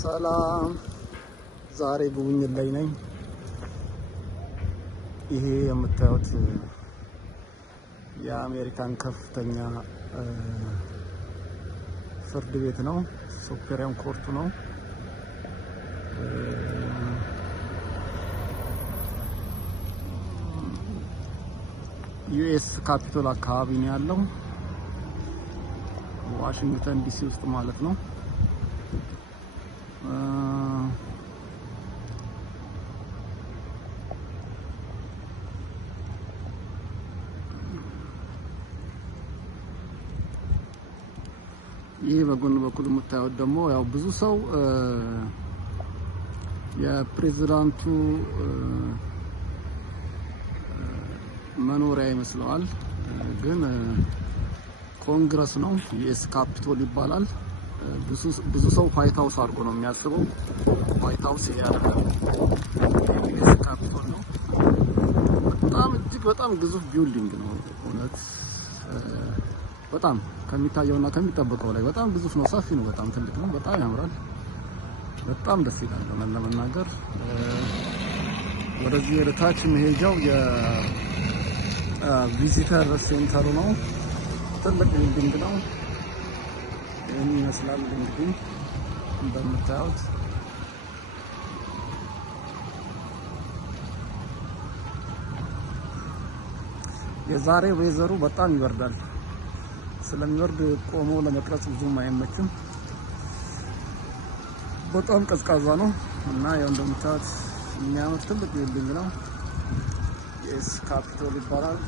ሰላም ዛሬ ጉብኝት ላይ ነኝ። ይሄ የምታዩት የአሜሪካን ከፍተኛ ፍርድ ቤት ነው። ሱፕሪም ኮርቱ ነው። ዩኤስ ካፒቶል አካባቢ ነው ያለው፣ ዋሽንግተን ዲሲ ውስጥ ማለት ነው። ይህ በጎን በኩል የምታዩት ደግሞ ያው ብዙ ሰው የፕሬዝዳንቱ መኖሪያ ይመስለዋል፣ ግን ኮንግረስ ነው። ዩኤስ ካፒቶል ይባላል። ብዙ ሰው ዋይት ሃውስ አድርጎ ነው የሚያስበው። ዋይት ሃውስ ያለ ዩኤስ ካፒቶል ነው። በጣም እጅግ በጣም ግዙፍ ቢልዲንግ ነው። እውነት በጣም ከሚታየውና ከሚጠበቀው ላይ በጣም ግዙፍ ነው። ሰፊ ነው። በጣም ትልቅ ነው። በጣም ያምራል። በጣም ደስ ይላል ለመናገር። ወደዚህ ወደ ታች መሄጃው የቪዚተር ሴንተሩ ነው። ትልቅ ቢልዲንግ ነው። ይህን ይመስላል እንግዲህ እንደምታዩት። የዛሬ ወይዘሩ በጣም ይወርዳል። ስለሚወርድ ቆሞ ለመቅረጽ ብዙም አይመችም። በጣም ቀዝቃዛ ነው እና ያው እንደምታዩት የሚያምር ትልቅ ቢልዲንግ ነው። ዩኤስ ካፒቶል ይባላል።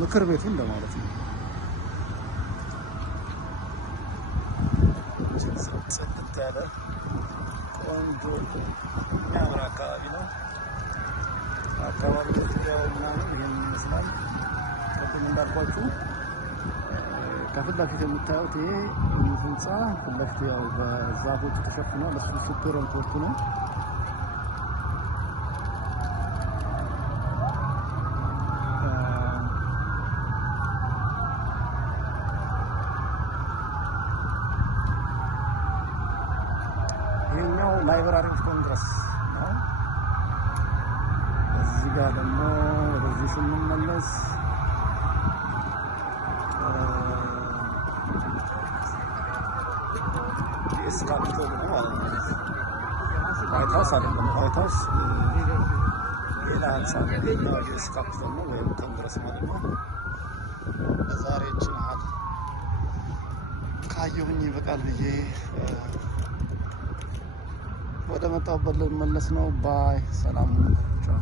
ምክር ቤቱ እንደማለት ነው። ጽድት ያለ ቆንጆ የሚያምር አካባቢ ነው። አካባቢ ዙሪያው ምናምን ይሄን ይመስላል። ቅድም እንዳልኳችሁ ከፊት ለፊት የምታዩት ይሄ ህንፃ ፊት ለፊት ያው በዛፎች ተሸፍኗል። እሱ ሱፕሪም ኮርቱ ነው። ይሄኛው ላይብራሪ ኦፍ ኮንግረስ ነው። እዚህ ጋር ደግሞ ወደዚህ ስንመለስ ዩኤስ ካፒቶል ነው ማለት ነው። ዋይት ሃውስ አይደለም። ዋይት ሃውስ ሌላ ህንፃ ነው። ዩኤስ ካፒቶል ነው ወይም ኮንግረስ ማለት ነው። ለዛሬ ይችላል ካየሁኝ ይበቃል ብዬ ወደ መጣሁበት ልመለስ ነው። ባይ ሰላም ቻው።